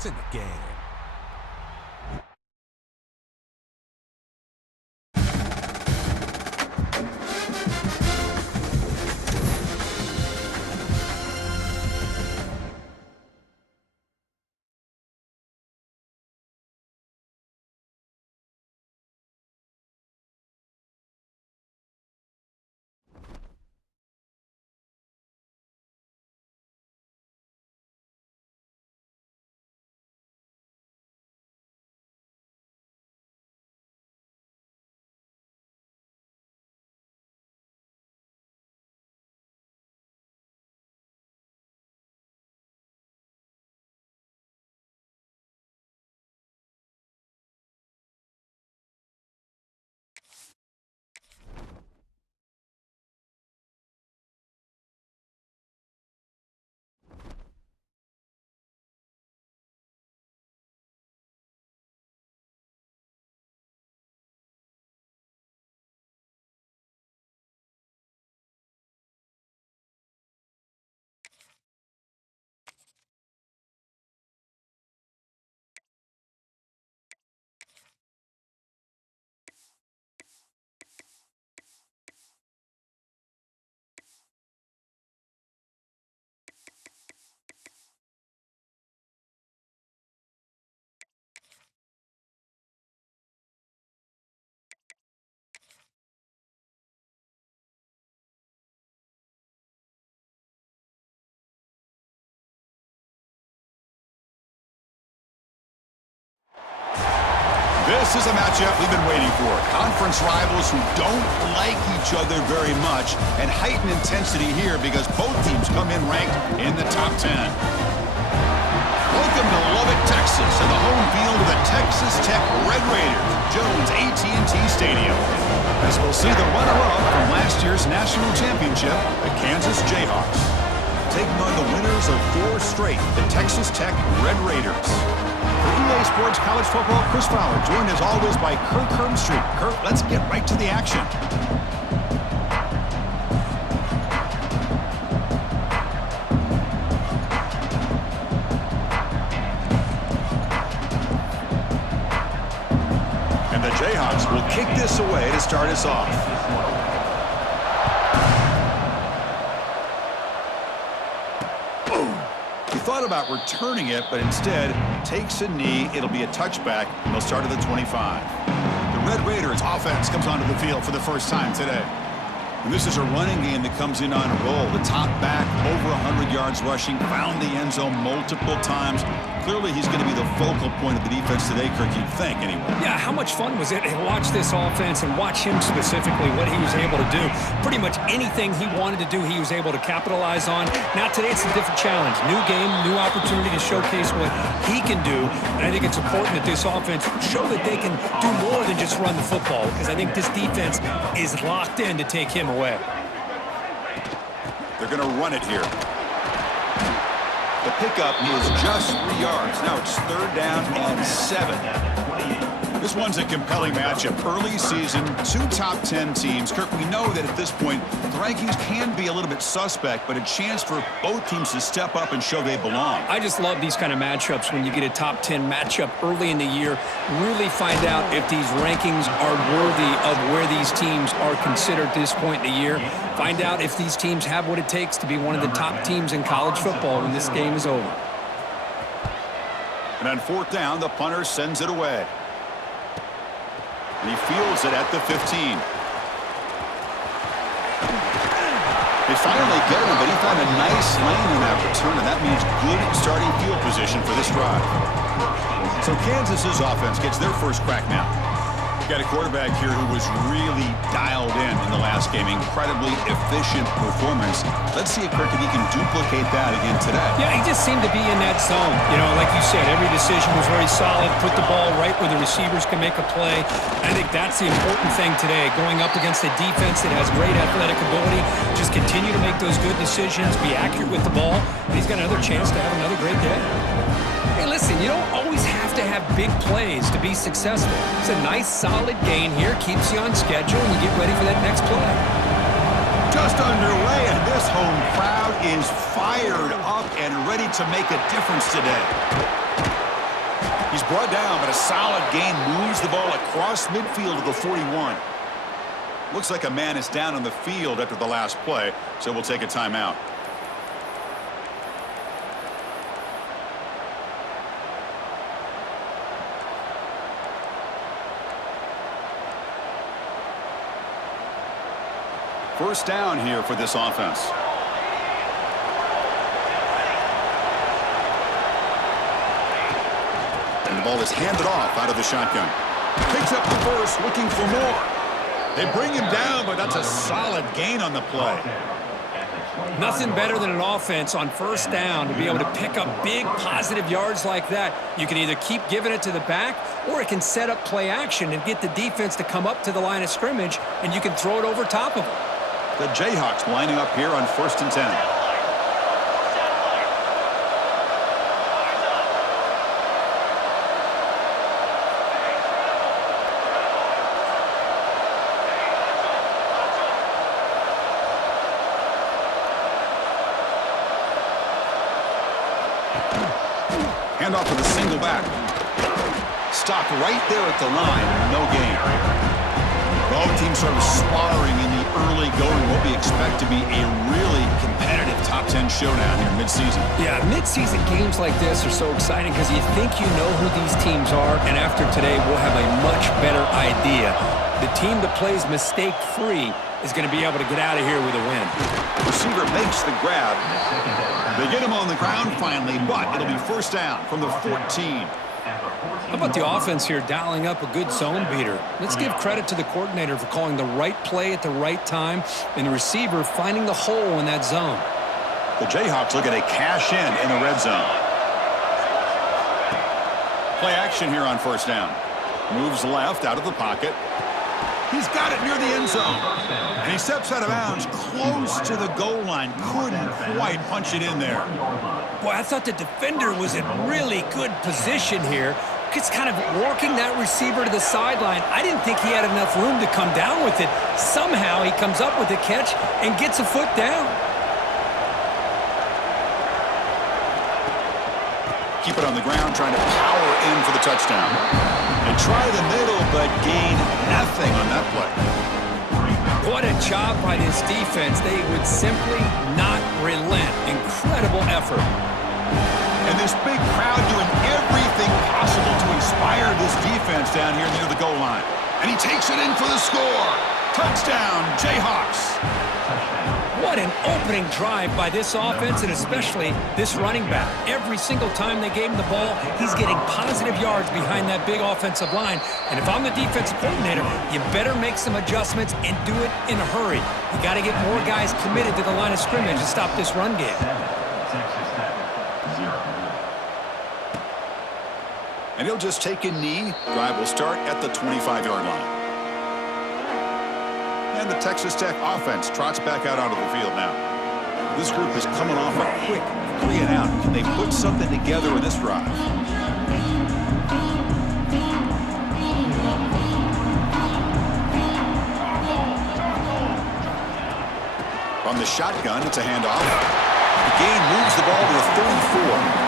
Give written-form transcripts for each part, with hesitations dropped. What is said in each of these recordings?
It's in the game. This is a matchup we've been waiting for. Conference rivals who don't like each other very much, and heightened intensity here because both teams come in ranked in the top 10. Welcome to Lubbock, Texas, and the home field of the Texas Tech Red Raiders, Jones AT&T Stadium. As we'll see the runner-up from last year's national championship, the Kansas Jayhawks, taking on the winners of 4 straight, the Texas Tech Red Raiders. For EA Sports College Football, Chris Fowler, joined as always by Kirk Hermstreet. Kirk, let's get right to the action. And the Jayhawks will kick this away to start us off. Thought about returning it, but instead takes a knee. It'll be a touchback, and they'll start at the 25. The Red Raiders offense comes onto the field for the first time today. And this is a running game that comes in on a roll. The top back, over 100 yards rushing, found the end zone multiple times. Clearly, he's going to be the focal point of the defense today, Kirk, you'd think, anyway. Yeah, how much fun was it to watch this offense and watch him specifically, what he was able to do. Pretty much anything he wanted to do, he was able to capitalize on. Now, today, it's a different challenge. New game, new opportunity to showcase what he can do. And I think it's important that this offense show that they can do more than just run the football, because I think this defense is locked in to take him away. They're going to run it here. The pickup is just 3 yards. Now it's 3rd down and 7. This one's a compelling matchup. Early season, 2 top 10 teams. Kirk, we know that at this point, the rankings can be a little bit suspect, but a chance for both teams to step up and show they belong. I just love these kind of matchups when you get a top 10 matchup early in the year. Really find out if these rankings are worthy of where these teams are considered at this point in the year. Find out if these teams have what it takes to be one of the top teams in college football when this game is over. And on 4th down, the punter sends it away. And he fields it at the 15. They finally get him, but he found a nice lane in that return, and that means good starting field position for this drive. So Kansas's offense gets their first crack now. Got a quarterback here who was really dialed in the last game. Incredibly efficient performance. Let's see if Kirk, he can duplicate that again today. Yeah, he just seemed to be in that zone. You know, like you said, every decision was very solid. Put the ball right where the receivers can make a play. I think that's the important thing today. Going up against a defense that has great athletic ability. Just continue to make those good decisions. Be accurate with the ball. And he's got another chance to have another great day. Hey, listen, you don't always have to have big plays to be successful. It's a nice, solid gain here. Keeps you on schedule, and you get ready for that next play. Just underway, and this home crowd is fired up and ready to make a difference today. He's brought down, but a solid gain moves the ball across midfield to the 41. Looks like a man is down on the field after the last play, so we'll take a timeout. First down here for this offense. And the ball is handed off out of the shotgun. Picks up the first, looking for more. They bring him down, but that's a solid gain on the play. Nothing better than an offense on first down to be able to pick up big positive yards like that. You can either keep giving it to the back, or it can set up play action and get the defense to come up to the line of scrimmage, and you can throw it over top of them. The Jayhawks lining up here on 1st and 10. Hand off to the single back. Stopped right there at the line. No gain. Both teams sort of sparring in the early going, what we expect to be a really competitive top 10 showdown here mid-season. Yeah, mid-season games like this are so exciting because you think you know who these teams are, and after today we'll have a much better idea. The team that plays mistake-free is going to be able to get out of here with a win. The receiver makes the grab. They get him on the ground finally, but it'll be first down from the 14. How about the offense here dialing up a good zone beater? Let's give credit to the coordinator for calling the right play at the right time and the receiver finding the hole in that zone. The Jayhawks looking to cash in the red zone. Play action here on first down. Moves left out of the pocket. He's got it near the end zone. And he steps out of bounds close to the goal line. Couldn't quite punch it in there. Boy, I thought the defender was in really good position here. It's kind of walking that receiver to the sideline. I didn't think he had enough room to come down with it. Somehow he comes up with the catch and gets a foot down. Keep it on the ground, trying to power in for the touchdown. And try the middle, but gain nothing on that play. What a job by this defense. They would simply not relent. Incredible effort. And this big crowd doing everything possible to inspire this defense down here near the goal line. And he takes it in for the score. Touchdown, Jayhawks. What an opening drive by this offense, and especially this running back. Every single time they gave him the ball, he's getting positive yards behind that big offensive line. And if I'm the defensive coordinator, you better make some adjustments and do it in a hurry. You got to get more guys committed to the line of scrimmage to stop this run game. And he'll just take a knee. Drive will start at the 25-yard line. And the Texas Tech offense trots back out onto the field now. This group is coming off a quick 3-and-out. Can they put something together in this drive? From the shotgun, it's a handoff. The gain moves the ball to the 34.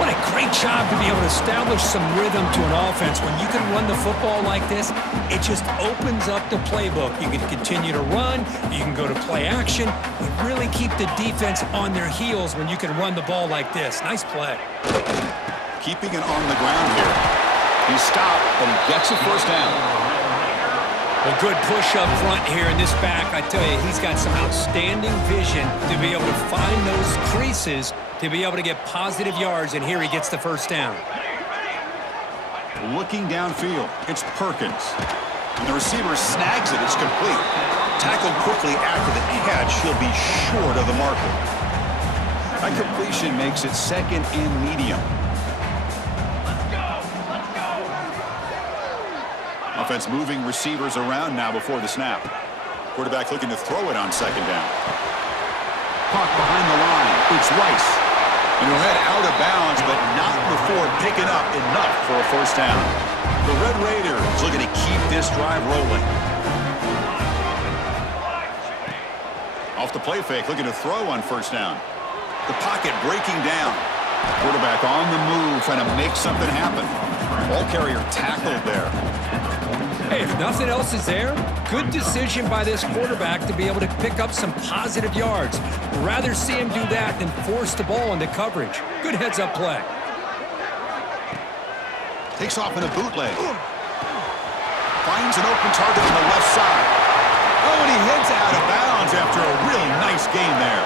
What a great job to be able to establish some rhythm to an offense. When you can run the football like this, it just opens up the playbook. You can continue to run. You can go to play action. You really keep the defense on their heels when you can run the ball like this. Nice play. Keeping it on the ground here. He stopped, but he gets a first down. A good push up front here in this back. I tell you, he's got some outstanding vision to be able to find those creases to be able to get positive yards, and here he gets the first down. Looking downfield, it's Perkins. And the receiver snags it. It's complete. Tackled quickly after the catch. He'll be short of the marker. That completion makes it second and medium. Offense moving receivers around now before the snap. Quarterback looking to throw it on second down. Caught behind the line. It's Rice. And he'll head out of bounds, but not before picking up enough for a first down. The Red Raiders looking to keep this drive rolling. Off the play fake, looking to throw on first down. The pocket breaking down. Quarterback on the move, trying to make something happen. Ball carrier tackled there. Hey, if nothing else is there, good decision by this quarterback to be able to pick up some positive yards. Rather see him do that than force the ball into coverage. Good heads-up play. Takes off in a bootleg. Finds an open target on the left side. Oh, and he heads out of bounds after a really nice game there.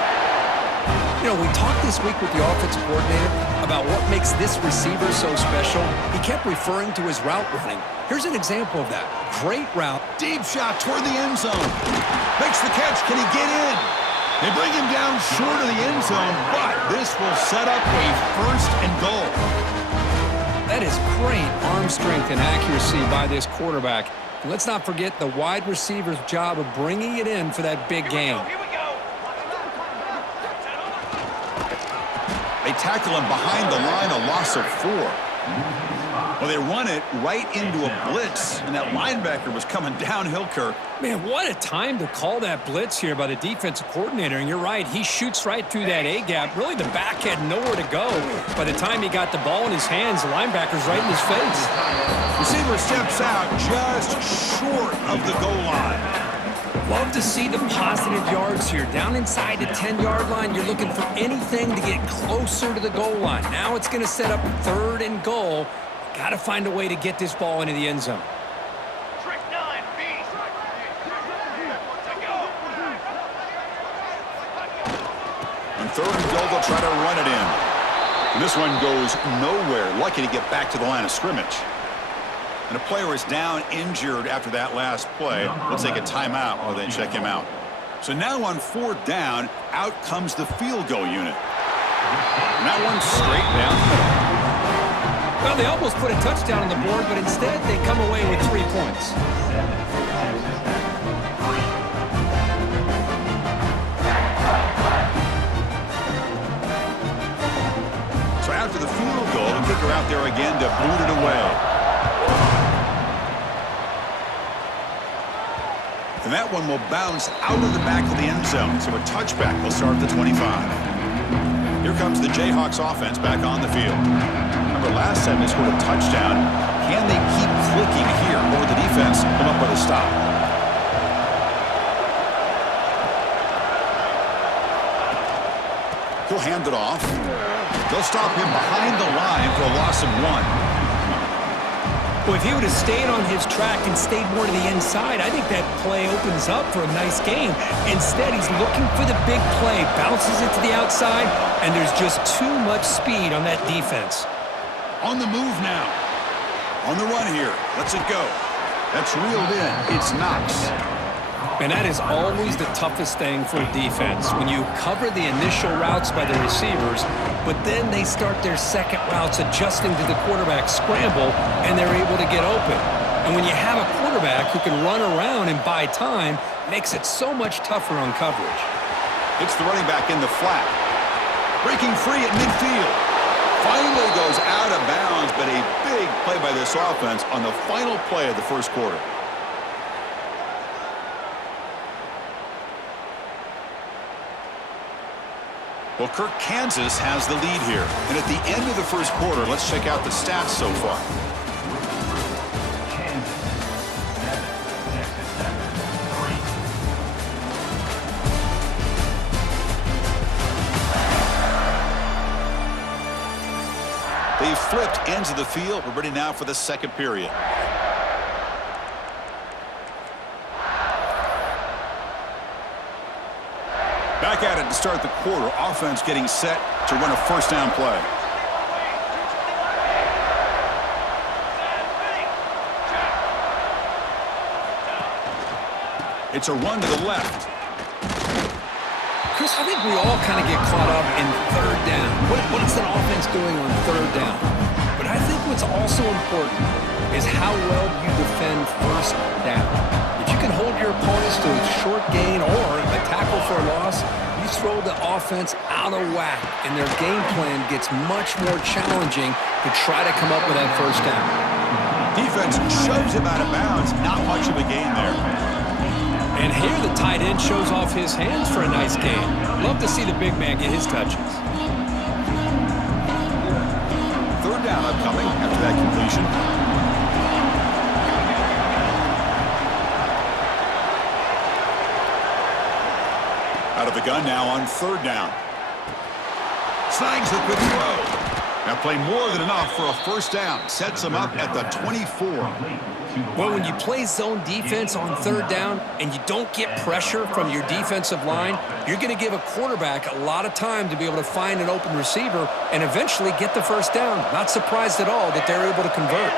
You know, we talked this week with the offensive coordinator about what makes this receiver so special. He kept referring to his route running. Here's an example of that. Great route. Deep shot toward the end zone. Makes the catch. Can he get in? They bring him down short of the end zone, but this will set up a 1st and goal. That is great arm strength and accuracy by this quarterback. And let's not forget the wide receiver's job of bringing it in for that big game. They tackle him behind the line, a loss of 4. Well, they run it right into a blitz, and that linebacker was coming downhill, Kirk. Man, what a time to call that blitz here by the defensive coordinator. And you're right, he shoots right through that A-gap. Really, the back had nowhere to go. By the time he got the ball in his hands, the linebacker's right in his face. Receiver steps out just short of the goal line. Love to see the positive yards here. Down inside the 10-yard line, you're looking for anything to get closer to the goal line. Now it's going to set up 3rd and goal. Got to find a way to get this ball into the end zone. Trick 9, B. On 3rd and goal, they'll try to run it in. And this one goes nowhere. Lucky to get back to the line of scrimmage. And a player is down injured after that last play. We'll take a timeout while they check him out. So now on 4th down, out comes the field goal unit. And that one's straight down the middle. Well, they almost put a touchdown on the board, but instead they come away with 3 points. So after the field goal, the kicker out there again to boot it away. And that one will bounce out of the back of the end zone. So a touchback will start at the 25. Here comes the Jayhawks offense back on the field. Remember last time they scored a touchdown. Can they keep clicking here, or the defense come up with a stop? He'll hand it off. They'll stop him behind the line for a loss of 1. Well, if he would have stayed on his track and stayed more to the inside, I think that play opens up for a nice game. Instead, he's looking for the big play, bounces it to the outside, and there's just too much speed on that defense. On the move now. On the run here. Lets it go. That's reeled in. It's Knox. And that is always the toughest thing for a defense, when you cover the initial routes by the receivers, but then they start their second routes adjusting to the quarterback scramble, and they're able to get open. And when you have a quarterback who can run around and buy time, it makes it so much tougher on coverage. It's the running back in the flat. Breaking free at midfield. Finally goes out of bounds, but a big play by this offense on the final play of the 1st quarter. Well, Kirk, Kansas has the lead here. And at the end of the 1st quarter, let's check out the stats so far. They've flipped ends of the field. We're ready now for the 2nd period. Back at it to start the quarter. Offense getting set to run a 1st down play. It's a run to the left. Chris, I think we all kind of get caught up in 3rd down. What's an offense doing on 3rd down? But I think what's also important is how well you defend 1st down. If you can hold your opponents to a short gain or a tackle for a loss, you throw the offense out of whack, and their game plan gets much more challenging to try to come up with that 1st down. Defense shoves him out of bounds. Not much of a gain there. And here the tight end shows off his hands for a nice game. Love to see the big man get his touches. down upcoming after that completion. Out of the gun now on 3rd down. Snags the quick throw. That play more than enough for a 1st down. Sets him up at the 24. Well, when you play zone defense on 3rd down and you don't get pressure from your defensive line, you're going to give a quarterback a lot of time to be able to find an open receiver and eventually get the 1st down. Not surprised at all that they're able to convert.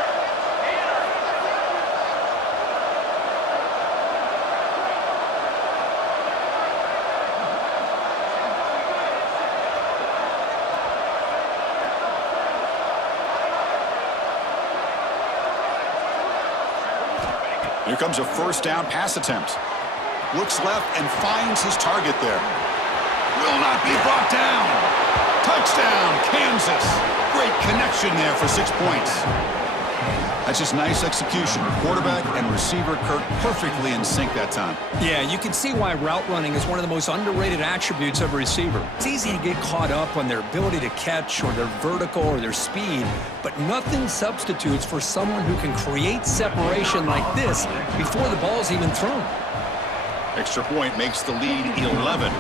Here comes a 1st down pass attempt. Looks left and finds his target there. Will not be brought down. Touchdown, Kansas. Great connection there for 6 points. That's just nice execution. Quarterback and receiver Kirk perfectly in sync that time. Yeah, you can see why route running is one of the most underrated attributes of a receiver. It's easy to get caught up on their ability to catch or their vertical or their speed, but nothing substitutes for someone who can create separation like this before the ball's even thrown. Extra point makes the lead 11.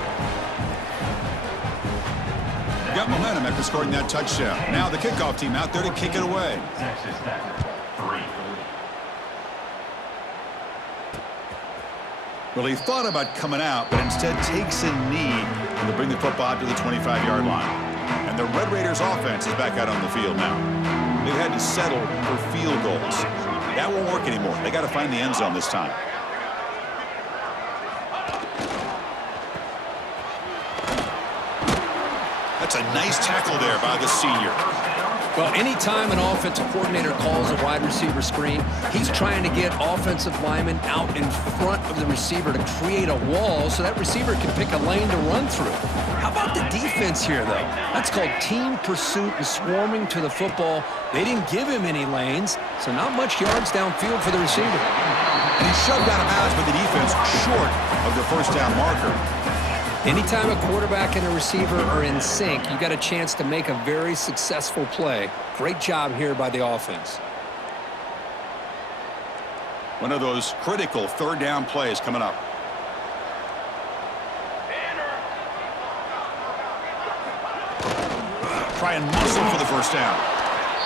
Got momentum after scoring that touchdown. Now the kickoff team out there to kick it away. Well, he thought about coming out, but instead takes a knee to bring the football to the 25-yard line. And the Red Raiders offense is back out on the field now. They've had to settle for field goals. That won't work anymore. They got to find the end zone this time. That's a nice tackle there by the senior. Well, anytime an offensive coordinator calls a wide receiver screen, he's trying to get offensive linemen out in front of the receiver to create a wall so that receiver can pick a lane to run through. How about the defense here, though? That's called team pursuit and swarming to the football. They didn't give him any lanes, so not much yards downfield for the receiver. And he shoved out of bounds with the defense short of the 1st down marker. Anytime a quarterback and a receiver are in sync, you got a chance to make a very successful play. Great job here by the offense. One of those critical 3rd down plays coming up. Try and muscle for the 1st down.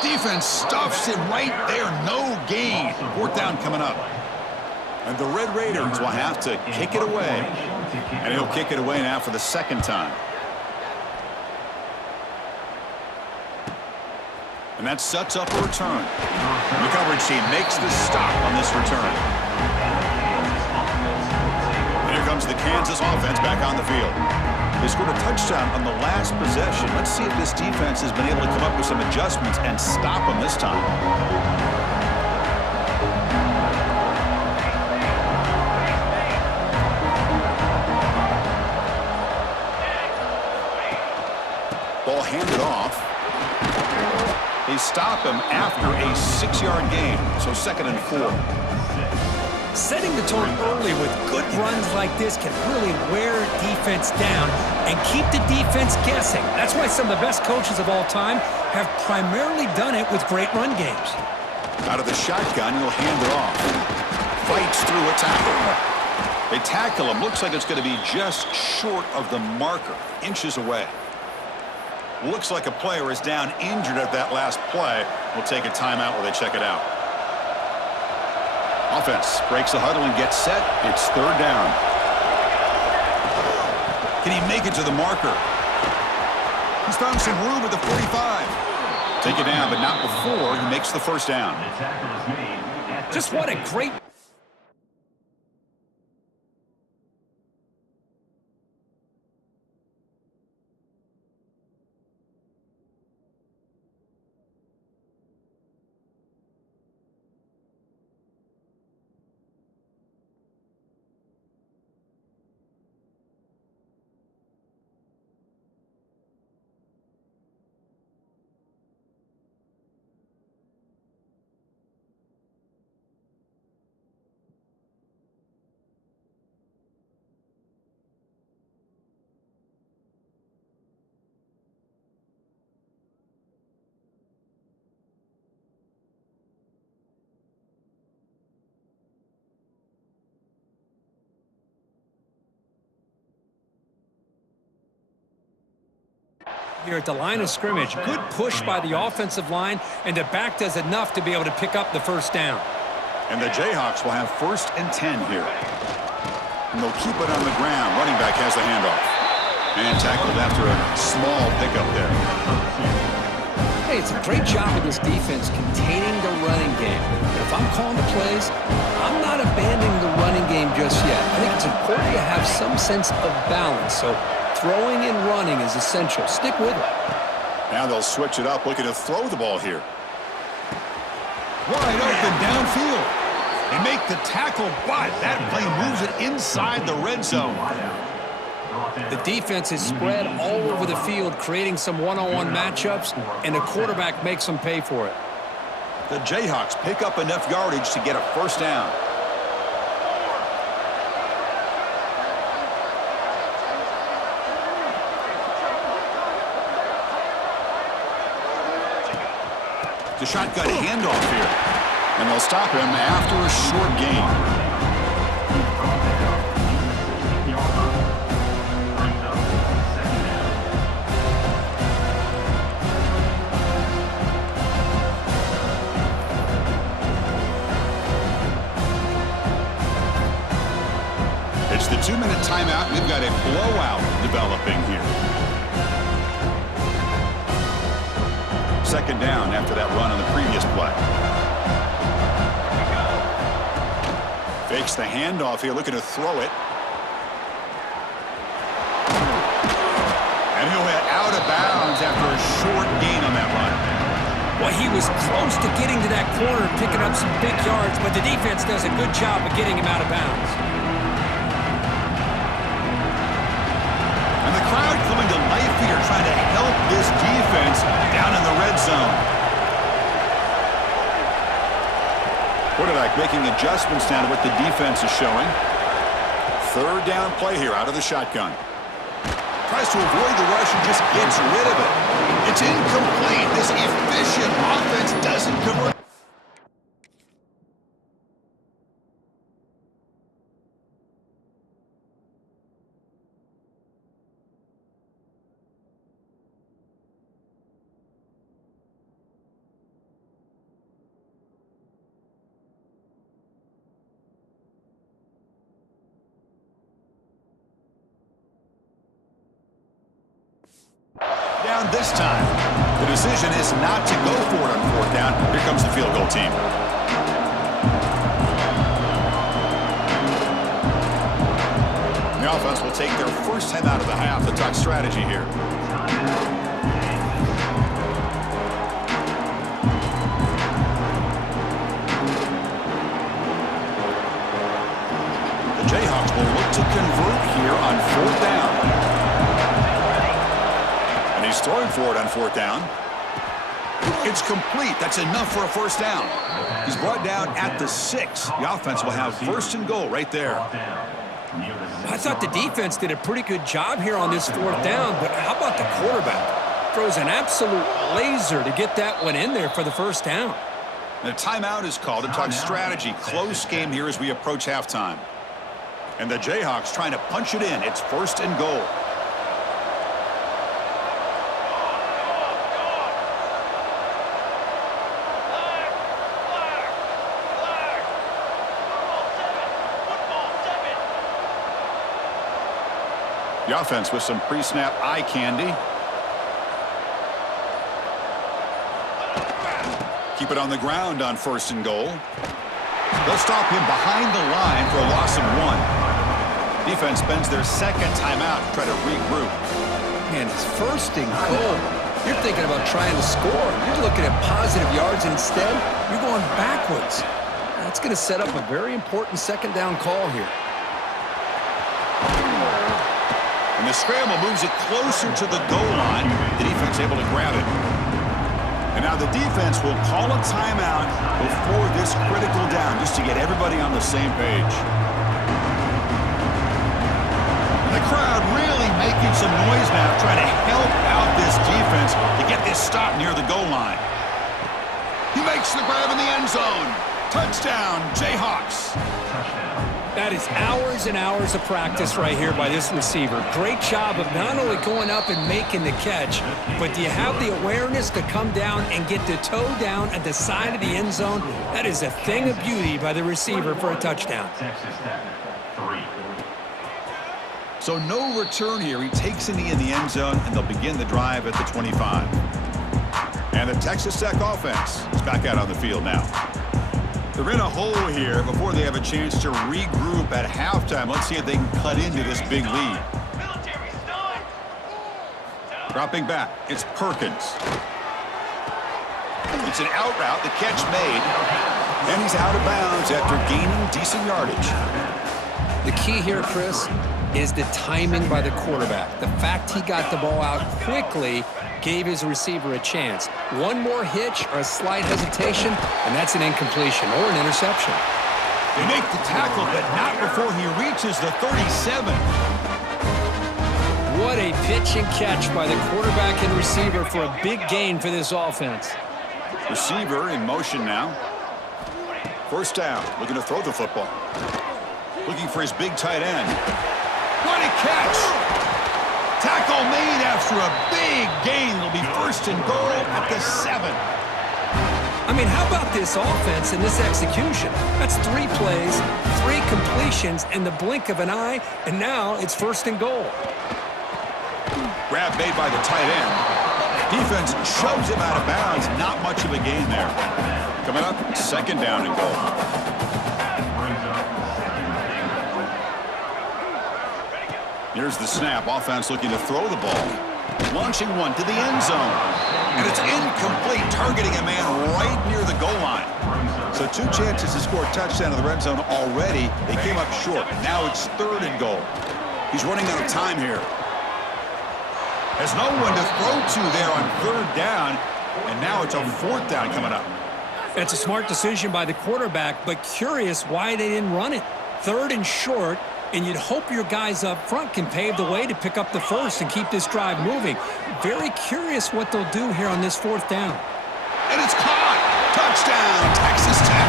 Defense stuffs it right there. No gain. 4th down coming up. And the Red Raiders will have to kick it away. And he'll kick it away now for the 2nd time. And that sets up a return. The coverage team makes the stop on this return. And here comes the Kansas offense back on the field. They scored a touchdown on the last possession. Let's see if this defense has been able to come up with some adjustments and stop them this time. Ball handed off. They stop him after a 6-yard gain, so 2nd and 4. Setting the tone early with good runs like this can really wear defense down and keep the defense guessing. That's why some of the best coaches of all time have primarily done it with great run games. Out of the shotgun, he'll hand it off. Fights through a tackle. They tackle him. Looks like it's going to be just short of the marker, inches away. Looks like a player is down injured at that last play. We'll take a timeout while they check it out. Offense breaks the huddle and gets set. It's 3rd down. Can he make it to the marker? He's found some room at the 45. Take it down, but not before he makes the 1st down. Just what a great... Here at the line of scrimmage, good push by the offensive line, and the back does enough to be able to pick up the first down. And the Jayhawks will have 1st and 10 here. And they'll keep it on the ground. Running back has the handoff. And tackled after a small pickup there. Hey, it's a great job of this defense containing the running game. If I'm calling the plays, I'm not abandoning the running game just yet. I think it's important to have some sense of balance. So throwing and running is essential. Stick with it. Now they'll switch it up, looking to throw the ball here. Wide open downfield. They make the tackle, but that play moves it inside the red zone. The defense is spread all over the field, creating some one-on-one matchups, and the quarterback makes them pay for it. The Jayhawks pick up enough yardage to get a 1st down. The shotgun handoff here. And they'll stop him after a short gain. It's the 2-minute timeout. We've got a blowout developing here. 2nd down after that run on the previous play. Fakes the handoff here, looking to throw it. And he'll hit out of bounds after a short gain on that run. Well, he was close to getting to that corner and picking up some big yards, but the defense does a good job of getting him out of bounds. And the crowd coming to life here, trying to help this defense down in the red zone. Quarterback making adjustments down to what the defense is showing. 3rd down play here out of the shotgun. Tries to avoid the rush and just gets rid of it. It's incomplete. This efficient offense doesn't convert. Down this time. The decision is not to go for it on 4th down. Here comes the field goal team. The offense will take their 1st time out of the half. The talk strategy here. The Jayhawks will look to convert here on 4th down. He's throwing for it on 4th down. It's complete. That's enough for a 1st down. He's brought down at the 6. The offense will have 1st and goal right there. I thought the defense did a pretty good job here on this 4th down, but how about the quarterback? Throws an absolute laser to get that one in there for the 1st down. The timeout is called to talk strategy. Close game here as we approach halftime. And the Jayhawks trying to punch it in. It's 1st and goal. The offense with some pre-snap eye candy. Keep it on the ground on 1st and goal. They'll stop him behind the line for a loss of 1. Defense spends their 2nd timeout to try to regroup. And it's 1st and goal. You're thinking about trying to score. You're looking at positive yards, and instead, you're going backwards. That's going to set up a very important 2nd down call here. And the scramble moves it closer to the goal line. The defense able to grab it. And now the defense will call a timeout before this critical down, just to get everybody on the same page. The crowd really making some noise now, trying to help out this defense to get this stop near the goal line. He makes the grab in the end zone. Touchdown, Jayhawks. That is hours and hours of practice right here by this receiver. Great job of not only going up and making the catch, but do you have the awareness to come down and get the toe down at the side of the end zone? That is a thing of beauty by the receiver for a touchdown. So no return here. He takes a knee in the end zone, and they'll begin the drive at the 25. And the Texas Tech offense is back out on the field now. They're in a hole here before they have a chance to regroup at halftime. Let's see if they can cut into this big lead. Dropping back, it's Perkins. It's an out route, the catch made, and he's out of bounds after gaining decent yardage. The key here, Chris, is the timing by the quarterback. The fact he got the ball out quickly gave his receiver a chance. One more hitch or a slight hesitation, and that's an incompletion or an interception. They make the tackle, but not before he reaches the 37. What a pitch and catch by the quarterback and receiver for a big gain for this offense. Receiver in motion now. First down, looking to throw the football. Looking for his big tight end. What a catch! Tackle made after a big gain. It'll be first and goal at the 7. I mean, how about this offense and this execution? That's 3 plays, 3 completions in the blink of an eye, and now it's first and goal. Grab made by the tight end. Defense shoves him out of bounds. Not much of a gain there. Coming up, second down and goal. Here's the snap. Offense looking to throw the ball. Launching one to the end zone. And it's incomplete, targeting a man right near the goal line. So 2 chances to score a touchdown in the red zone already. They came up short. Now it's third and goal. He's running out of time here. Has no one to throw to there on third down. And now it's a fourth down coming up. It's a smart decision by the quarterback, but curious why they didn't run it. Third and short. And you'd hope your guys up front can pave the way to pick up the first and keep this drive moving. Very curious what they'll do here on this fourth down. And it's caught! Touchdown, Texas Tech!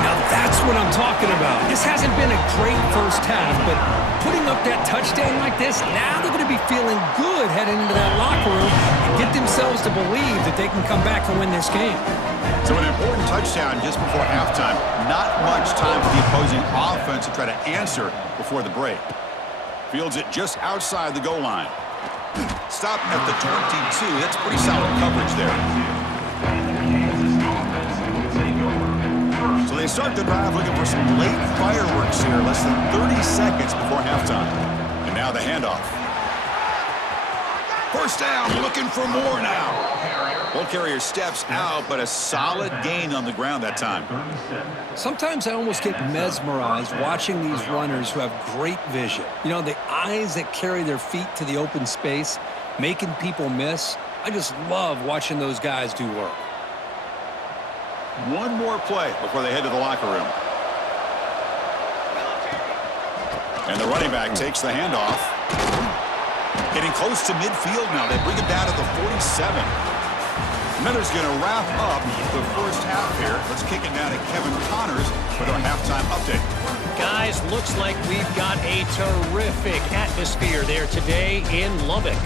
Now that's what I'm talking about. This hasn't been a great first half, but putting up that touchdown like this, now they're going to be feeling good heading into that locker room and get themselves to believe that they can come back and win this game. So an important touchdown just before halftime. Not much time for the opposing offense to try to answer before the break. Fields it just outside the goal line. Stop at the 22. That's pretty solid coverage there. So they start the drive looking for some late fireworks here. Less than 30 seconds before halftime. And now the handoff. First down, looking for more now. Ball carrier steps out, but a solid gain on the ground that time. Sometimes I almost get mesmerized watching these runners who have great vision. You know, the eyes that carry their feet to the open space, making people miss. I just love watching those guys do work. One more play before they head to the locker room. And the running back takes the handoff. Getting close to midfield now. They bring it down to the 47. Miller's going to wrap up the first half here. Let's kick it down to Kevin Connors with our halftime update. Guys, looks like we've got a terrific atmosphere there today in Lubbock.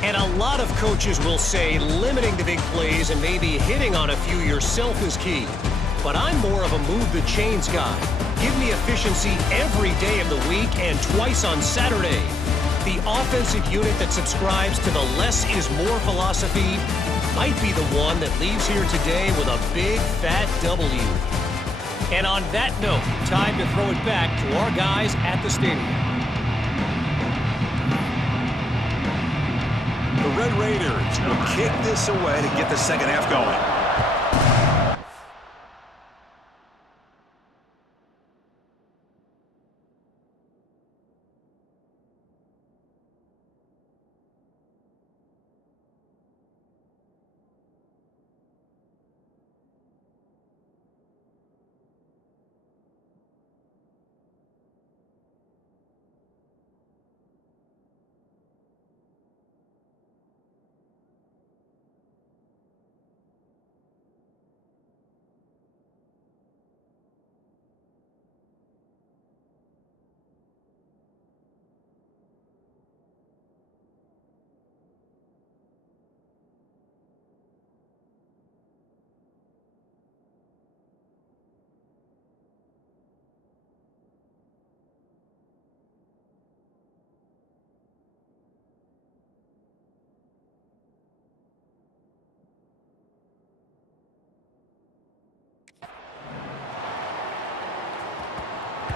And a lot of coaches will say limiting the big plays and maybe hitting on a few yourself is key. But I'm more of a move the chains guy. Give me efficiency every day of the week and twice on Saturday. The offensive unit that subscribes to the less is more philosophy might be the one that leaves here today with a big fat W. And on that note, time to throw it back to our guys at the stadium. The Red Raiders will kick this away to get the second half going.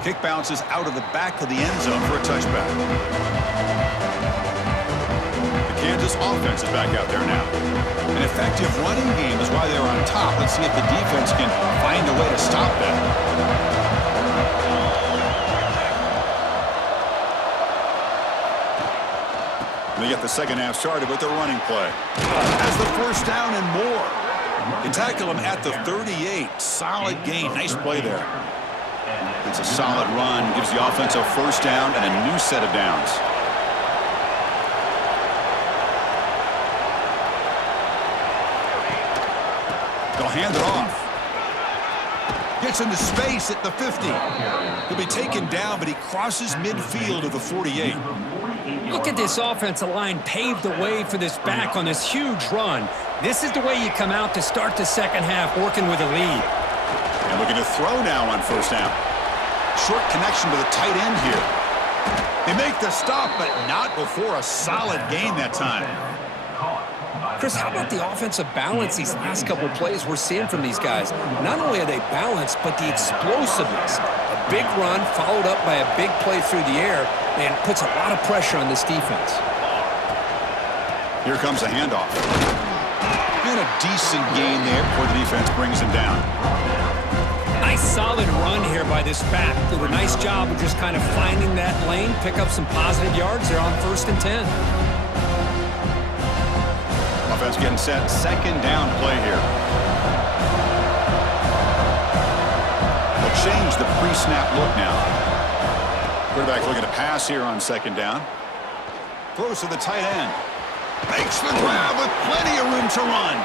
Kick bounces out of the back of the end zone for a touchback. The Kansas offense is back out there now. An effective running game is why they're on top. Let's see if the defense can find a way to stop that. They get the second half started with their running play. Has the first down and more. They tackle him at the 38. Solid gain. Nice play there. It's a solid run. Gives the offense a first down and a new set of downs. They'll hand it off. Gets into space at the 50. He'll be taken down, but he crosses midfield of the 48. Look at this offensive line paved the way for this back on this huge run. This is the way you come out to start the second half, working with a lead. And looking to throw now on first down. Short connection to the tight end here. They make the stop, but not before a solid gain that time. Chris, how about the offensive balance these last couple of plays we're seeing from these guys? Not only are they balanced, but the explosiveness. A big run followed up by a big play through the air, and puts a lot of pressure on this defense. Here comes a handoff. And a decent gain there before the defense brings him down. Nice solid run here by this back. Did a nice job of just kind of finding that lane, pick up some positive yards there on 1st and 10. Offense getting set. Second down play here. They'll change the pre-snap look now. Quarterback looking to pass here on second down. Throws to the tight end. Makes the grab with plenty of room to run.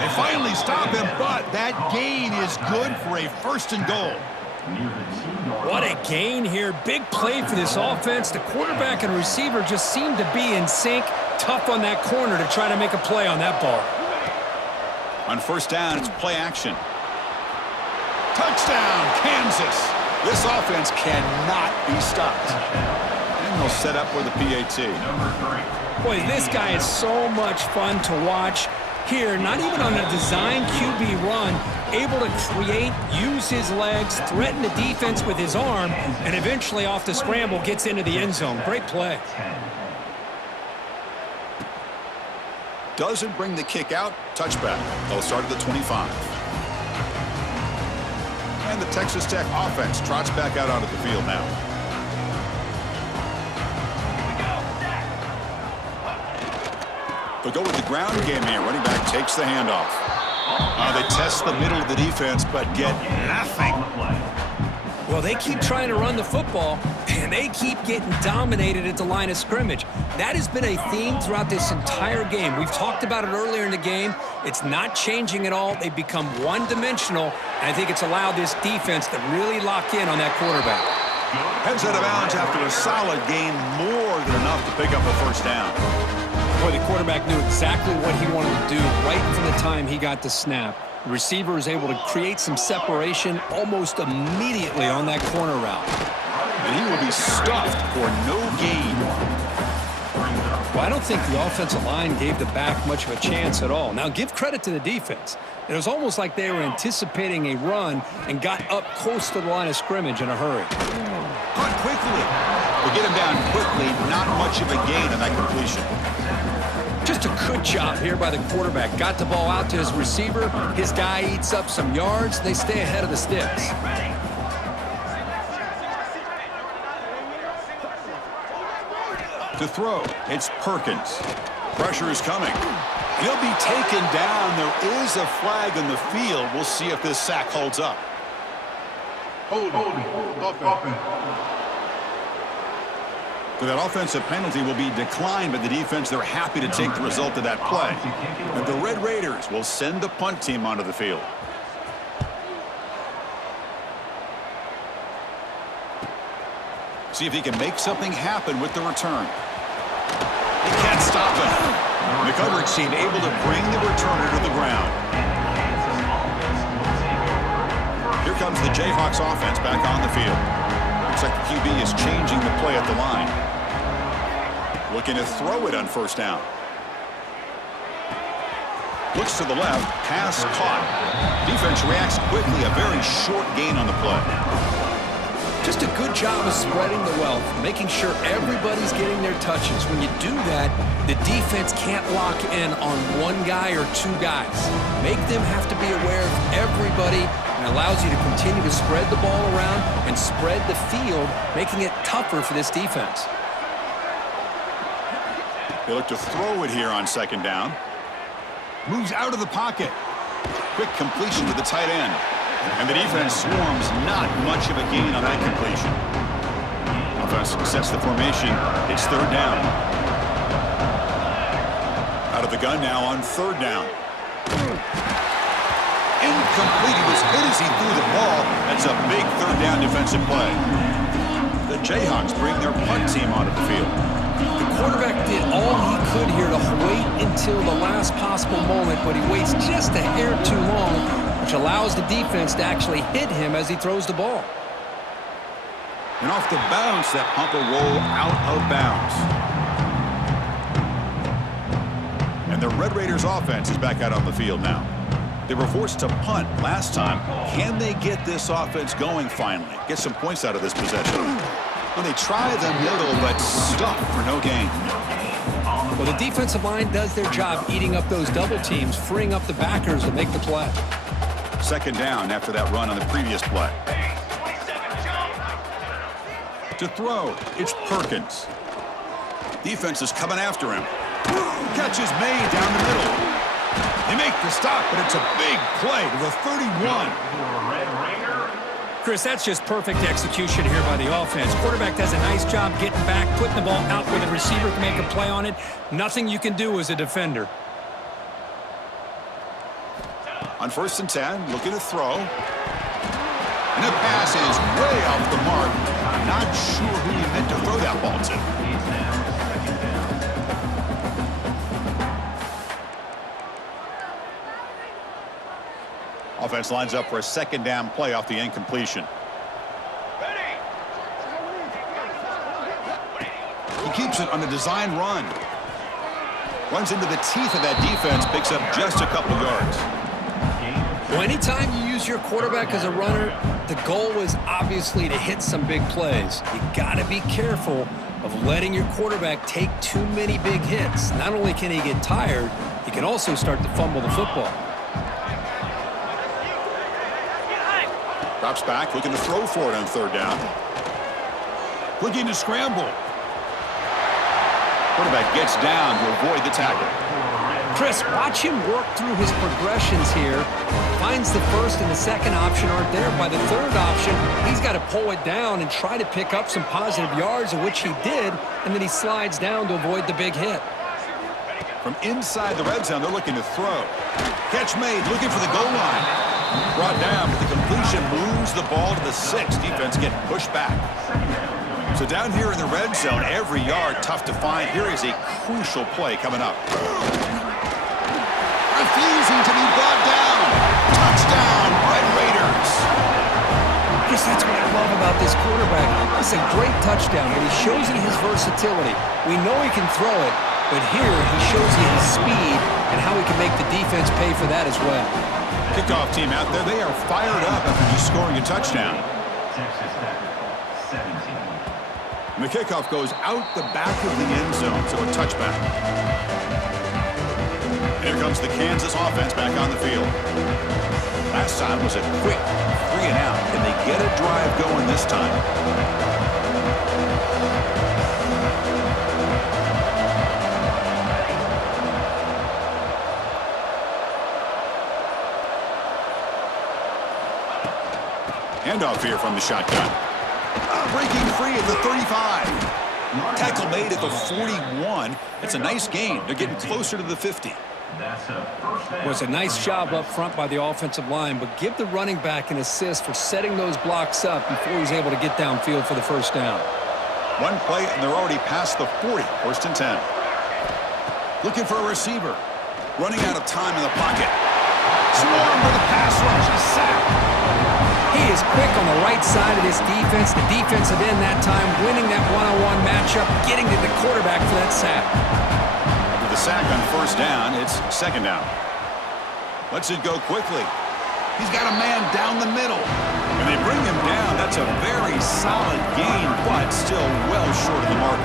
They finally stop him, but that gain is good for a 1st and goal. What a gain here. Big play for this offense. The quarterback and receiver just seem to be in sync. Tough on that corner to try to make a play on that ball. On first down, it's play action. Touchdown, Kansas. This offense cannot be stopped. And they'll set up for the PAT. Boy, this guy is so much fun to watch. Here, not even on a design QB run, able to create, use his legs, threaten the defense with his arm, and eventually off the scramble gets into the end zone. Great play. Doesn't bring the kick out. Touchback. They'll start at the 25. And the Texas Tech offense trots back out onto the field now. They'll go with the ground game here. Running back takes the handoff. They test the middle of the defense, but get nothing. Well, they keep trying to run the football, and they keep getting dominated at the line of scrimmage. That has been a theme throughout this entire game. We've talked about it earlier in the game. It's not changing at all. They've become one-dimensional, and I think it's allowed this defense to really lock in on that quarterback. Heads out of bounds after a solid gain, more than enough to pick up a first down. Boy, the quarterback knew exactly what he wanted to do right from the time he got the snap. The receiver is able to create some separation almost immediately on that corner route. And he will be stuffed for no gain. Well, I don't think the offensive line gave the back much of a chance at all. Now, give credit to the defense. It was almost like they were anticipating a run and got up close to the line of scrimmage in a hurry. Caught quickly. We'll get him down quickly. Not much of a gain on that completion. Just a good job here by the quarterback. Got the ball out to his receiver. His guy eats up some yards. They stay ahead of the sticks. To throw, it's Perkins. Pressure is coming. He'll be taken down. There is a flag on the field. We'll see if this sack holds up. So that offensive penalty will be declined by the defense. They're happy to take the result of that play. And the Red Raiders will send the punt team onto the field. See if he can make something happen with the return. He can't stop him. The coverage team able to bring the returner to the ground. Here comes the Jayhawks offense back on the field. Looks like the QB is changing the play at the line. Looking to throw it on first down. Looks to the left, pass caught. Defense reacts quickly, a very short gain on the play. Just a good job of spreading the wealth, making sure everybody's getting their touches. When you do that, the defense can't lock in on one guy or two guys. Make them have to be aware of everybody, and allows you to continue to spread the ball around and spread the field, making it tougher for this defense. They look to throw it here on second down. Moves out of the pocket. Quick completion to the tight end. And the defense swarms, not much of a gain on that completion. Offense sets the formation. It's third down. Out of the gun now on third down. Incomplete. He was hit as he threw the ball. That's a big third down defensive play. The Jayhawks bring their punt team onto the field. The quarterback did all he could here to wait until the last possible moment, but he waits just a hair too long, which allows the defense to actually hit him as he throws the ball. And off the bounce, that punt will roll out of bounds. And the Red Raiders offense is back out on the field now. They were forced to punt last time. Can they get this offense going finally? Get some points out of this possession. Well, they try the middle, but stuff for no gain. Well, the defensive line does their job eating up those double teams, freeing up the backers to make the play. Second down after that run on the previous play. To throw, it's Perkins. Defense is coming after him. Catch is made down the middle. They make the stop, but it's a big play to the 31. Chris, that's just perfect execution here by the offense. Quarterback does a nice job getting back, putting the ball out where the receiver can make a play on it. Nothing you can do as a defender. On 1st and 10, looking to throw. And the pass is way off the mark. Not sure who he meant to throw that ball to. Offense lines up for a second down play off the incompletion. He keeps it on a design run. Runs into the teeth of that defense, picks up just a couple yards. Well, anytime you use your quarterback as a runner, the goal is obviously to hit some big plays. You got to be careful of letting your quarterback take too many big hits. Not only can he get tired, he can also start to fumble the football. Drops back, looking to throw for it on third down. Looking to scramble. Quarterback gets down to avoid the tackle. Chris, watch him work through his progressions here. Finds the first and the second option aren't there. By the third option, he's got to pull it down and try to pick up some positive yards, of which he did, and then he slides down to avoid the big hit. From inside the red zone, they're looking to throw. Catch made, looking for the goal line. Brought down, but the completion moves the ball to the 6. Defense getting pushed back. So down here in the red zone, every yard tough to find. Here is a crucial play coming up. Refusing to be brought down. Touchdown, Red Raiders. Chris, that's what I love about this quarterback. It's a great touchdown, but he shows you his versatility. We know he can throw it, but here he shows you his speed and how he can make the defense pay for that as well. Kickoff team out there, they are fired up after just scoring a touchdown. And the kickoff goes out the back of the end zone, so a touchback. Here comes the Kansas offense back on the field. Last time was a quick 3 and out. Can they get a drive going this time? Handoff here from the shotgun. Breaking free at the 35. Tackle made at the 41. It's a nice gain. They're getting closer to the 50. Was a nice job up front by the offensive line, but give the running back an assist for setting those blocks up before he's able to get downfield for the first down. One play, and they're already past the 40. 1st and 10. Looking for a receiver. Running out of time in the pocket. Swarm with a pass rush. He's sacked. He is quick on the right side of this defense. The defensive end that time winning that one-on-one matchup, getting to the quarterback for that sack. After the sack on 1st down, it's 2nd down. Lets it go quickly. He's got a man down the middle. And they bring him down. That's a very solid gain, but still well short of the mark.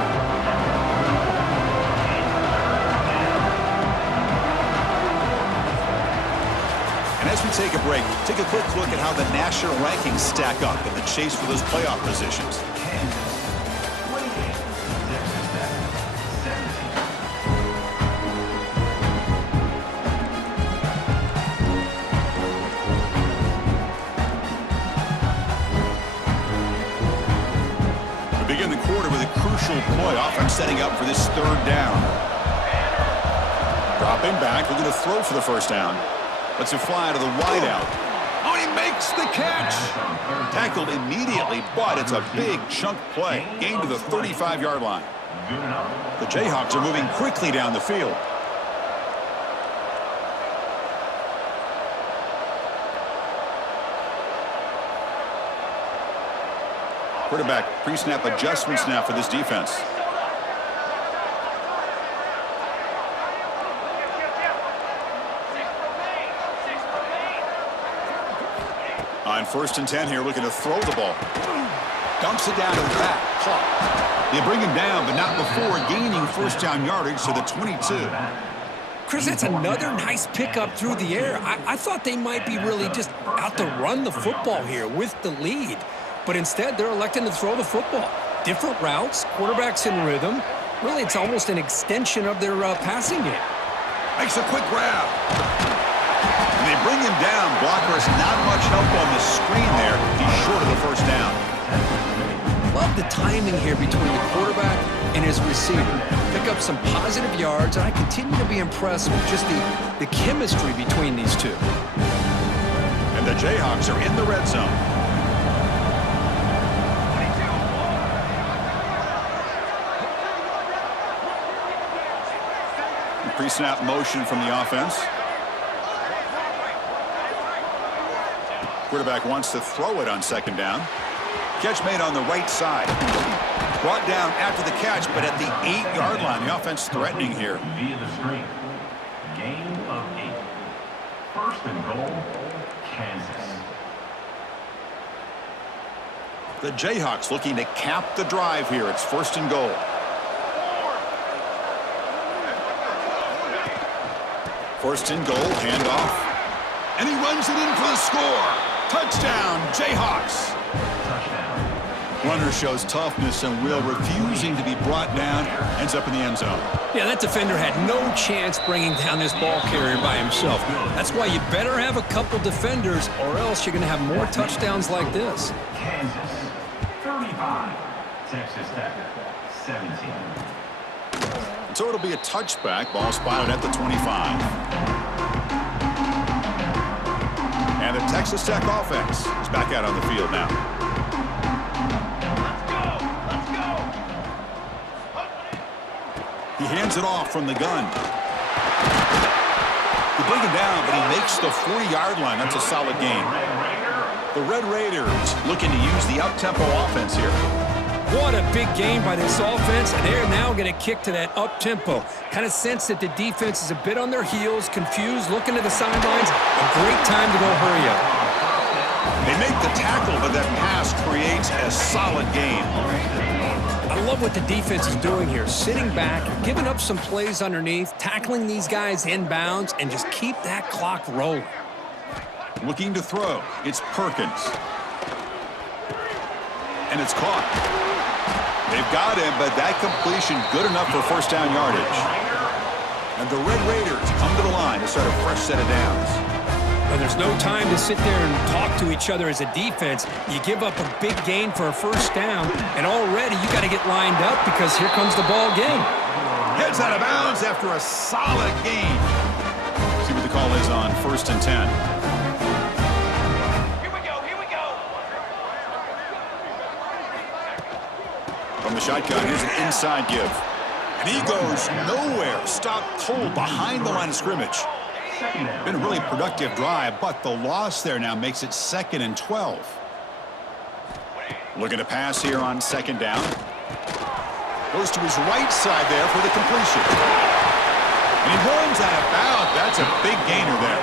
And as we take a break, take a quick look at how the national rankings stack up in the chase for those playoff positions. We begin the quarter with a crucial play. Offense setting up for this third down. Dropping back, looking to throw for the first down. Lets it fly to the wideout. Oh, he makes the catch. Tackled immediately, but it's a big chunk play. Gain to the 35-yard line. The Jayhawks are moving quickly down the field. Quarterback pre-snap adjustments now for this defense. On 1st and 10 here, looking to throw the ball. Dumps it down to the back. Caught. They bring him down, but not before gaining first down yardage to the 22. Chris, that's another nice pickup through the air. I thought they might be really just out to run the football here with the lead. But instead, they're electing to throw the football. Different routes, quarterbacks in rhythm. Really, it's almost an extension of their passing game. Makes a quick grab. And they bring him down. Blockers not much help on the screen there. He's short of the first down. Love the timing here between the quarterback and his receiver. Pick up some positive yards, and I continue to be impressed with just the chemistry between these two. And the Jayhawks are in the red zone. Pre-snap motion from the offense. Quarterback wants to throw it on second down. Catch made on the right side. Brought down after the catch, but at the 8-yard line. The offense threatening here. Via the screen. Gain of 8. 1st and goal, Kansas. The Jayhawks looking to cap the drive here. It's 1st and goal. 1st and goal, handoff. And he runs it in for the score. Touchdown, Jayhawks. Runner shows toughness and will, refusing to be brought down. Ends up in the end zone. Yeah, that defender had no chance bringing down this ball carrier by himself. That's why you better have a couple defenders, or else you're going to have more touchdowns like this. Kansas, 35. Texas Tech, 17. So it'll be a touchback. Ball spotted at the 25. And the Texas Tech offense is back out on the field now. Let's go! He hands it off from the gun. They bring him down, but he makes the 40-yard line. That's a solid gain. The Red Raiders looking to use the up-tempo offense here. What a big game by this offense, and they're now going to kick to that up-tempo. Kind of sense that the defense is a bit on their heels, confused, looking to the sidelines. A great time to go hurry up. They make the tackle, but that pass creates a solid gain. I love what the defense is doing here, sitting back, giving up some plays underneath, tackling these guys inbounds, and just keep that clock rolling. Looking to throw. It's Perkins. And it's caught. They've got him, but that completion good enough for first down yardage. And the Red Raiders come to the line to start a fresh set of downs. Well, there's no time to sit there and talk to each other as a defense. You give up a big gain for a first down, and already you got to get lined up because here comes the ball again. Heads out of bounds after a solid gain. See what the call is on 1st and 10. From the shotgun, here's an inside give. And he goes nowhere. Stopped cold behind the line of scrimmage. Been a really productive drive, but the loss there now makes it 2nd and 12. Looking to pass here on 2nd down. Goes to his right side there for the completion. And he runs out of bounds. That's a big gainer there.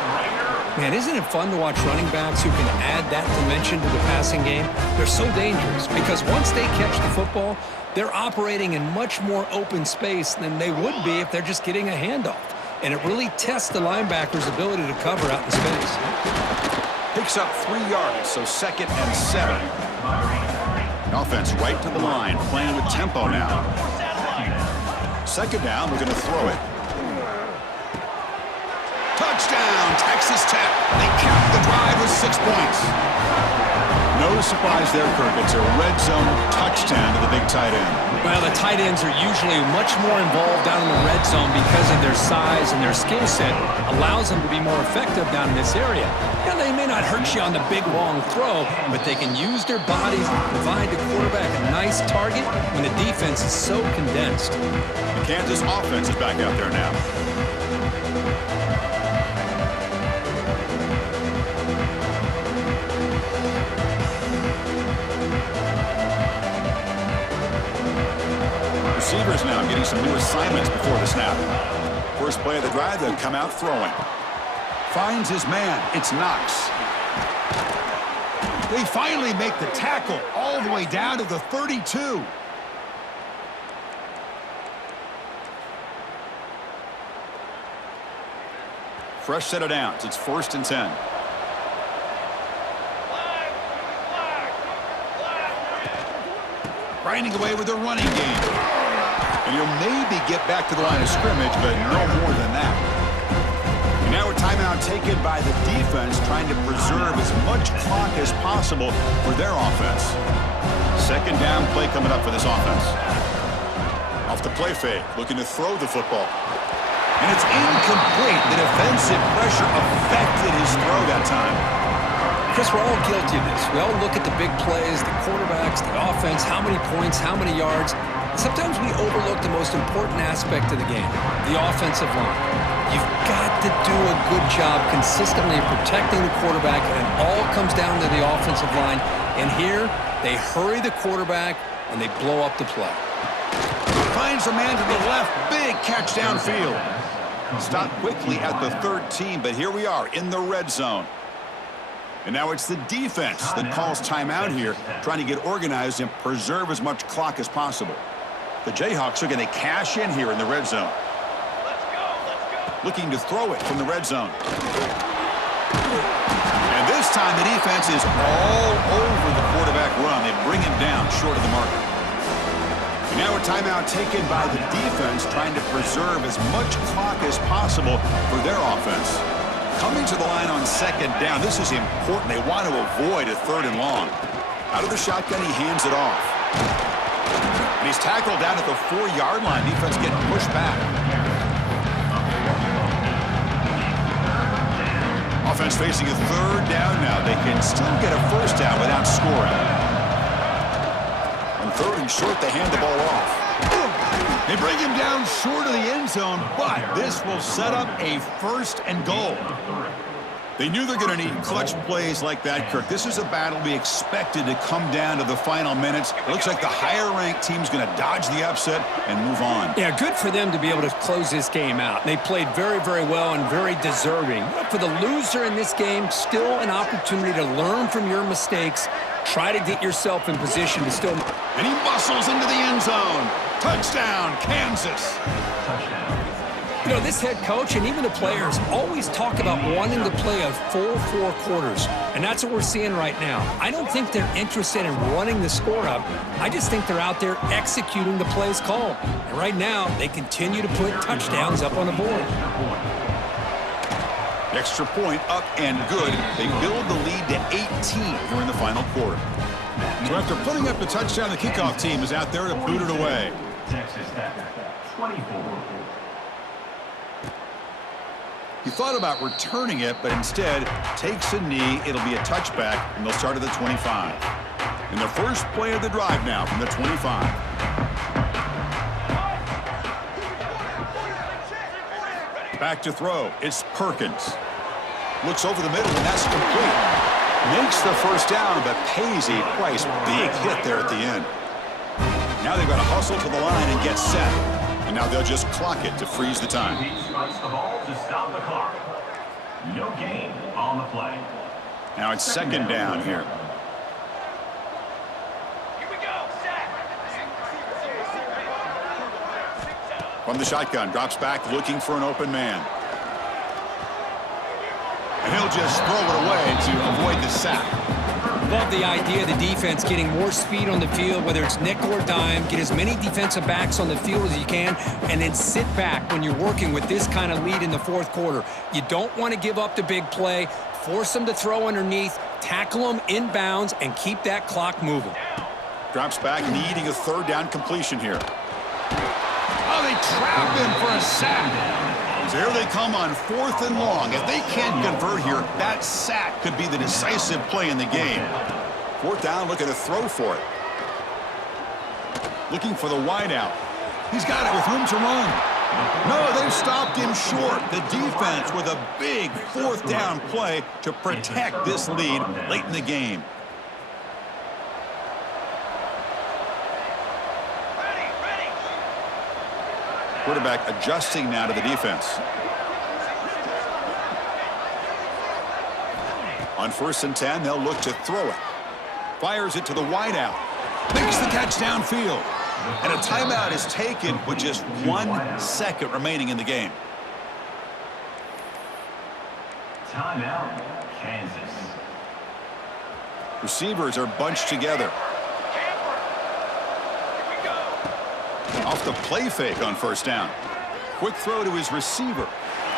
Man, isn't it fun to watch running backs who can add that dimension to the passing game? They're so dangerous because once they catch the football, they're operating in much more open space than they would be if they're just getting a handoff. And it really tests the linebacker's ability to cover out in space. Picks up 3 yards, so 2nd and 7. Offense right to the line, playing with tempo now. 2nd down, we're going to throw it. Touchdown, Texas Tech. They cap the drive with 6 points. No surprise there, Kirk. It's a red zone touchdown to the big tight end. Well, the tight ends are usually much more involved down in the red zone because of their size and their skill set. Allows them to be more effective down in this area. Yeah, they may not hurt you on the big, long throw, but they can use their bodies to provide the quarterback a nice target when the defense is so condensed. The Kansas offense is back out there now. Receivers now getting some new assignments before the snap. First play of the drive, they'll come out throwing. Finds his man. It's Knox. They finally make the tackle all the way down to the 32. Fresh set of downs. It's 1st and 10. Grinding away with the running game. And he'll maybe get back to the line of scrimmage, but no more than that. And now a timeout taken by the defense, trying to preserve as much clock as possible for their offense. 2nd down play coming up for this offense. Off the play fake, looking to throw the football. And it's incomplete. The defensive pressure affected his throw that time. Chris, we're all guilty of this. We all look at the big plays, the quarterbacks, the offense, how many points, how many yards. Sometimes we overlook the most important aspect of the game, the offensive line. You've got to do a good job consistently protecting the quarterback, and it all comes down to the offensive line. And here, they hurry the quarterback, and they blow up the play. Finds a man to the left. Big catch downfield. Stopped quickly at the 13, but here we are in the red zone. And now it's the defense that calls timeout here, trying to get organized and preserve as much clock as possible. The Jayhawks are going to cash in here in the red zone. Looking to throw it from the red zone. And this time the defense is all over the quarterback run. They bring him down short of the marker. And now a timeout taken by the defense, trying to preserve as much clock as possible for their offense. Coming to the line on 2nd down. This is important. They want to avoid a 3rd and long. Out of the shotgun, he hands it off. And he's tackled down at the 4-yard line. Defense getting pushed back. Offense facing a 3rd down now. They can still get a 1st down without scoring. On 3rd and short, they hand the ball off. They bring him down short of the end zone, but this will set up a 1st and goal. They knew they're going to need clutch plays like that, Kirk. This is a battle we expected to come down to the final minutes. It looks like the higher-ranked team's going to dodge the upset and move on. Yeah, good for them to be able to close this game out. They played very, very well and very deserving. For the loser in this game, still an opportunity to learn from your mistakes. Try to get yourself in position to still... And he muscles into the end zone. Touchdown, Kansas. You know, this head coach and even the players always talk about wanting to play a full 4 quarters, and that's what we're seeing right now. I don't think they're interested in running the score up. I just think they're out there executing the plays called. And right now, they continue to put touchdowns up on the board. Extra point up and good. They build the lead to 18 here in the final quarter. So after putting up the touchdown, the kickoff team is out there to boot it away. Texas Tech, 24. He thought about returning it, but instead takes a knee. It'll be a touchback, and they'll start at the 25. And the first play of the drive now from the 25. Back to throw. It's Perkins. Looks over the middle, and that's complete. Makes the 1st down, but pays a price. Big hit there at the end. Now they've got to hustle to the line and get set. And now they'll just clock it to freeze the time. He strikes the ball to stop the clock. No gain on the play. Now it's second down here. Here we go. Sack. From the shotgun, drops back looking for an open man. And he'll just throw it away to avoid the sack. Love the idea of the defense getting more speed on the field, whether it's nickel or dime. Get as many defensive backs on the field as you can, and then sit back when you're working with this kind of lead in the fourth quarter. You don't want to give up the big play. Force them to throw underneath, tackle them inbounds, and keep that clock moving. Drops back, needing a third down completion here. Oh, they trap him for a sack. So here they come on 4th and long. If they can't convert here, that sack could be the decisive play in the game. 4th down, looking to throw for it. Looking for the wideout. He's got it with room to run. No, they've stopped him short. The defense with a big 4th down play to protect this lead late in the game. Quarterback adjusting now to the defense. On 1st and 10, they'll look to throw it. Fires it to the wideout. Makes the catch downfield. And a timeout is taken with just 1 second remaining in the game. Timeout, Kansas. Receivers are bunched together. Off the play fake on 1st down. Quick throw to his receiver.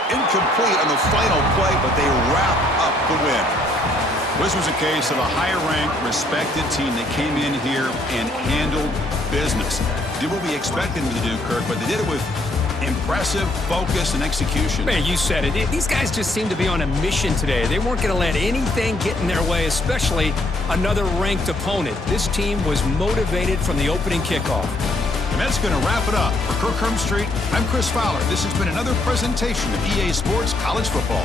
Incomplete on the final play, but they wrap up the win. This was a case of a higher-ranked, respected team that came in here and handled business. Did what we expected them to do, Kirk, but they did it with impressive focus and execution. Man, you said it. These guys just seem to be on a mission today. They weren't going to let anything get in their way, especially another ranked opponent. This team was motivated from the opening kickoff. And that's going to wrap it up. For Kirk Street, I'm Chris Fowler. This has been another presentation of EA Sports College Football.